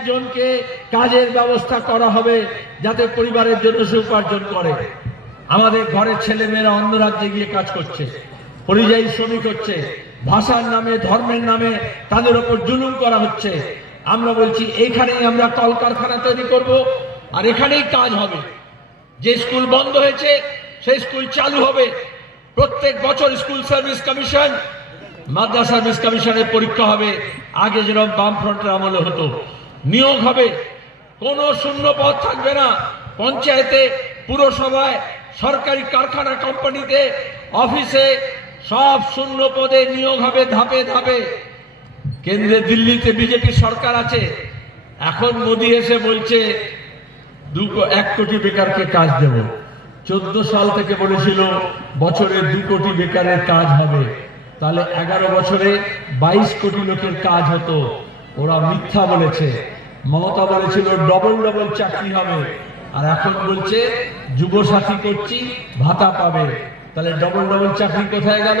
একজনকে কাজের ব্যবস্থা করা হবে যাতে পরিবারের জন্য সে উপার্জন করে। আমাদের ঘরের ছেলেমেয়েরা অন্য রাজ্যে গিয়ে কাজ করছে, পরিযায়ী শ্রমিক হচ্ছে, ভাষার নামে ধর্মের নামে তাদের ওপর জুলুম করা হচ্ছে। আমরা বলছি এইখানেই আমরা কলকারখানা তৈরি করব আর এখানেই কাজ হবে। যে স্কুল বন্ধ হয়েছে সেই স্কুল চালু হবে। প্রত্যেক বছর স্কুল সার্ভিস কমিশন, মাদ্রাসা সার্ভিস কমিশনের পরীক্ষা হবে, আগে যেরকম বামফ্রন্টের আমলে হতো। নিয়োগ হবে, কোনো শূন্য পদ থাকবে না। পঞ্চায়েতে, পুরসভায়, সরকারি কারখানা, কোম্পানিতে, অফিসে সব শূন্য পদে নিয়োগ হবে ধাপে ধাপে। কেন্দ্রে দিল্লিতে বিজেপি সরকার আছে, এখন মোদি এসে বলছে 1 কোটি বেকারকে কাজ দেব। 14 সাল থেকে বলেছিল বছরে 2 কোটি বেকারের কাজ হবে, তাহলে 11 বছরে 22 কোটি লোকের কাজ হতো। ওরা মিথ্যা বলেছে। মমতা বলেছিল ডবল ডবল চাকরি হবে, আর এখন বলছে যুবসাথী করছি ভাতা পাবে। তাহলে ডবল ডবল চাকরি কোথায় গেল?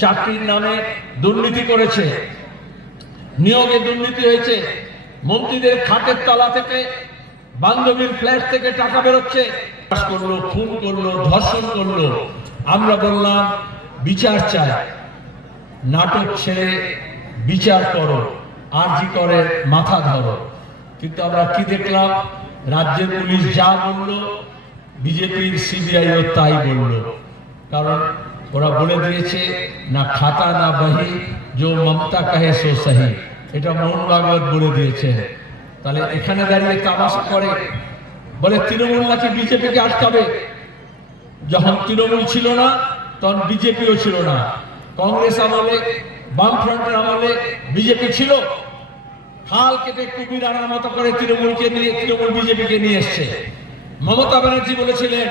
চাকরির নামে দুর্নীতি করেছে, নিয়োগে দুর্নীতি হয়েছে, মন্ত্রীদের খাটের তলা থেকে, বান্ধবীর ফ্ল্যাট থেকে টাকা বেরোচ্ছে, করলো, খুন করলো, ধর্ষণ করলো। আমরা বললাম বিচার চাই, নাটক ছেড়ে বিচার করো, আরজি করে মাথা ধরো। কিন্তু আমরা কি দেখলাম? রাজ্যের পুলিশ যা বলল, বিজেপির সিবিআইও তাই বলল। কারণ ওরা বলে দিয়েছে না খাতা না বহি, जो ममता कहे सो सही। এটা মোহন ভাগবত বলে দিয়েছে। তাহলে এখানে দাঁড়িয়ে তামাশা করে, বলে তৃণমূল নাকি বিজেপিকে আটকাবে। যখন তৃণমূল ছিল না তখন বিজেপিও ছিল না। কংগ্রেস আমলে, বামফ্রন্টের আমলে বিজেপি ছিল, খাল কেটে কুমির আনার মতো করে তৃণমূলকে নিয়ে, তৃণমূল বিজেপিকে নিয়ে এসছে। মমতা ব্যানার্জি বলেছিলেন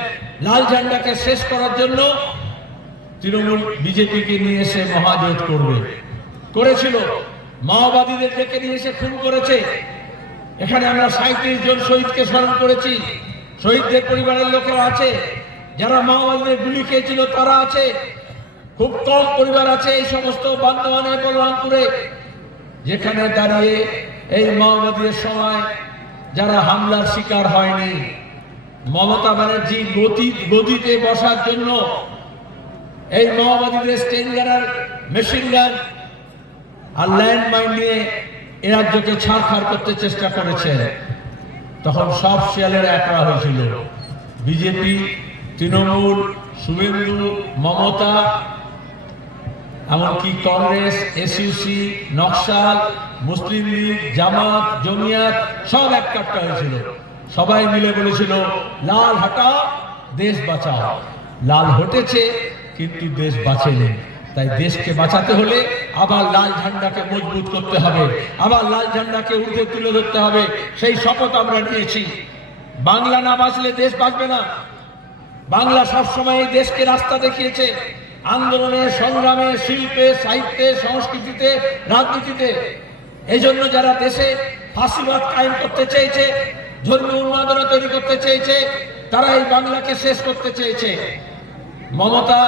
লাল ঝান্ডাকে শেষ করার জন্য তৃণমূল বিজেপিকে নিয়ে এসে মহাজোট করবে, করেছিল। মাওবাদীদের ডেকে নিয়ে এসে খুন করেছে। এখানে আমরা 37 জন শহীদকে স্মরণ করেছি। শহীদদের পরিবারের লোকেরা আছে, যারা মাওবাদীদের গুলি খেয়েছিল তারা আছে। খুব কম পরিবার আছে এই সমস্ত বান্দোয়ানে, বলরামপুরে, যেখানে দাঁড়িয়ে এই মাওবাদীদের সময় যারা হামলার শিকার হয়নি। মমতা ব্যানার্জি গদিতে বসার জন্য এই মাওবাদীদের স্টেন গান, মেশিন গান আর ল্যান্ডমাইন নিয়ে এ রাজ্যকে ছাড়খাড় করতে চেষ্টা করেছেন। তখন সব শিয়ালের একরা হয়েছিল, বিজেপি, তৃণমূল, শুভেন্দু, মমতা, এমনকি কংগ্রেস, এসইউসি, নকশাল, মুসলিম লীগ, জামাত, জমিয়াত সব এক কাট্টা হয়েছিল। সবাই মিলে বলেছিল লাল হটাও, দেশ বাঁচাও। লাল হটেছে কিন্তু দেশ বাঁচেনি। তাই দেশকে বাঁচাতে হলে আবার লাল ঝান্ডাকে মজবুত করতে হবে, আবার লাল ঝান্ডাকে উঠে তুলে ধরতে হবে। সেই শপথ আমরা নিয়েছি। বাংলা না বাঁচলে দেশ বাঁচবে না। বাংলা সবসময় এই দেশকে রাস্তা দেখিয়েছে, আন্দোলনে, সংগ্রামে, শিল্পে, সাহিত্যে, সংস্কৃতিতে, রাজনীতিতে। এই জন্য যারা দেশে ফাঁসিবাদ কায়েম করতে চেয়েছে, ধর্মীয় উন্মাদনা তৈরি করতে চেয়েছে, তারা এই বাংলাকে শেষ করতে চেয়েছে। মমতা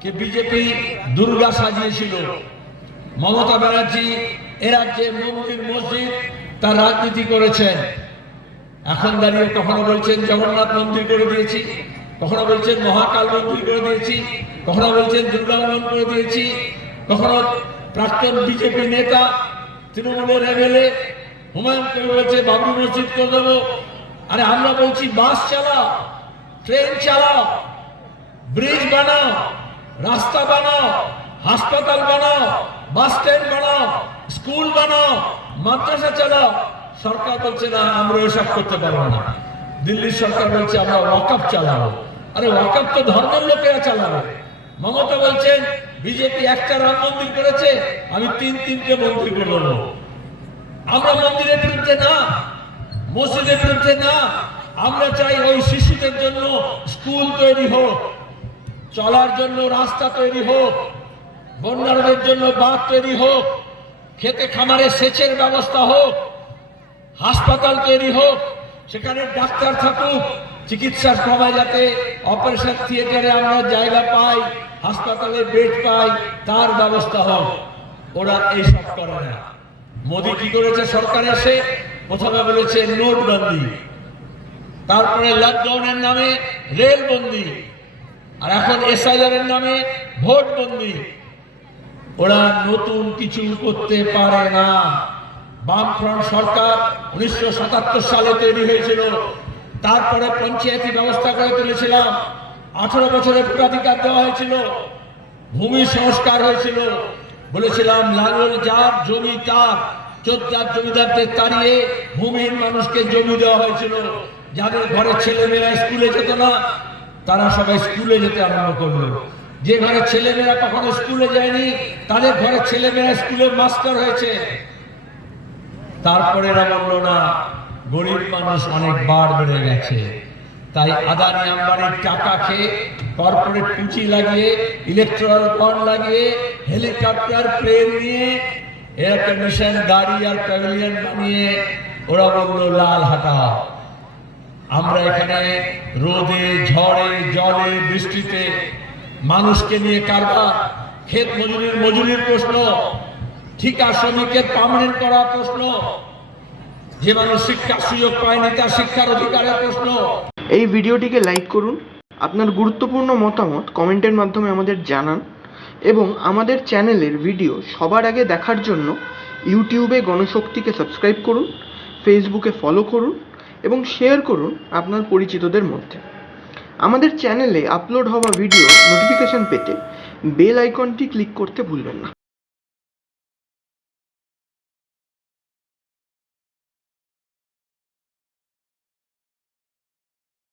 কে বিজেপি দুর্গা সাজিয়েছিল। মমতা ব্যানার্জি এ রাজ্যে মন্দির মসজিদ তার রাজনীতি করেছেন। এখন দাঁড়িয়ে কখনো বলছেন জগন্নাথ মন্দির করে দিয়েছি, কখনো বলছেন মহাকাল মন্দির করে দিয়েছি, কখনো বলছেন দুর্গাঙ্গন করে দিয়েছি, কখনো প্রাক্তন বিজেপি নেতা তৃণমূলের এমএলএ হুমায়ুন কবির বলছে বাবরি মসজিদ করে দেবো। আরে আমরা বলছি বাস চালাও, ট্রেন চালাও, ব্রিজ বানাও, রাস্তা বানাও, হাসপাতাল বানাও, বাস স্ট্যান্ড বানাও, স্কুল বানাও, মাদ্রাসা চালাও। সরকার বলছে না আমরা এসব করতে পারবো না। দিল্লির সরকার বলছে আমরা ওয়াকফ চালাবো। আরে ওয়াকফ তো ধর্মের লোকেরা চালাবে। মমতা বলছেন বিজেপি একটা রাম মন্দির করেছে, আমি 3-3টে মন্দির করে দেবো। আমরা মন্দিরের বিরুদ্ধে না, মসজিদের বিরুদ্ধে না। আমরা চাই ওই শিশুদের জন্য স্কুল তৈরি হোক, চলার জন্য রাস্তা তৈরি হোক, বন্যাদের জন্য বাঁধ তৈরি হোক, খেতে খামারে সেচের ব্যবস্থা হোক, হাসপাতাল তৈরি হোক, সেখানে ডাক্তার থাকুক, চিকিৎসার সময় যাতে অপারেশন থিয়েটারে আমরা জায়গা পাই, হাসপাতালে বেড পাই, তার ব্যবস্থা হোক। ওরা এইসব করে না। মোদি কি করেছে সরকারে এসে? প্রথমে বলেছে নোটবন্দি, তারপরে লকডাউনের নামে রেলবন্দি, আর এখন এসআইআর এর নামে ভোটবন্দি। ওরা নতুন কিছু করতে পারে না। বামফ্রন্ট সরকার 1977 সালে তৈরি হয়েছিল, তারপরে পঞ্চায়েতি ব্যবস্থা করে তুলেছিলাম, 18 বছরে ভোটাধিকার দেওয়া হয়েছিল, ভূমি সংস্কার হয়েছিল, বলেছিলাম লাঙ্গল যার জমি তার, চোদ্দার জমিদারদের তাড়িয়ে ভূমিহীন মানুষকে জমি দেওয়া হয়েছিল। যাদের ঘরে ছেলেমেয়েরা স্কুলে যেত না তারা সবাই স্কুলে যেতে আরম্ভ করলো। যে ঘরে ছেলেমেয়েরা কখনো স্কুলে যায়নি তাদের ঘরে ছেলেমেয়েরা স্কুলের মাস্টার হয়েছে। তারপরে এরা বললো না, গরিব মানুষ অনেক বার বেড়ে গেছে, তাই আদানি আম্বানির টাকা খেয়ে কর্পোরেট পুঁজি লাগিয়ে ইলেকট্রাল বন্ড লাগিয়ে হেলিকপ্টার প্লেন নিয়ে এয়ার কন্ডিশন গাড়ি আর প্যাভিলিয়ন বানিয়ে ওরা বললো লাল হাঁটাও। আমরা এখানে রোদে ঝড়ে জলে বৃষ্টিতে মানুষকে নিয়ে কারবার, ক্ষেত মজুরির প্রশ্ন, ঠিকা শ্রমিকের পার্মানেন্ট করা প্রশ্ন, যে মানুষ শিক্ষার সুযোগ পায়নি তার শিক্ষার অধিকারের প্রশ্ন। এই ভিডিওটিকে লাইক করুন, আপনার গুরুত্বপূর্ণ মতামত কমেন্টের মাধ্যমে আমাদের জানান এবং আমাদের চ্যানেলের ভিডিও সবার আগে দেখার জন্য ইউটিউবে গণশক্তিকে সাবস্ক্রাইব করুন, ফেসবুকে ফলো করুন এবং শেয়ার করুন আপনার পরিচিতদের মধ্যে। আমাদের চ্যানেলে আপলোড হওয়া ভিডিও নোটিফিকেশন পেতে বেল আইকনটি ক্লিক করতে ভুলবেন না।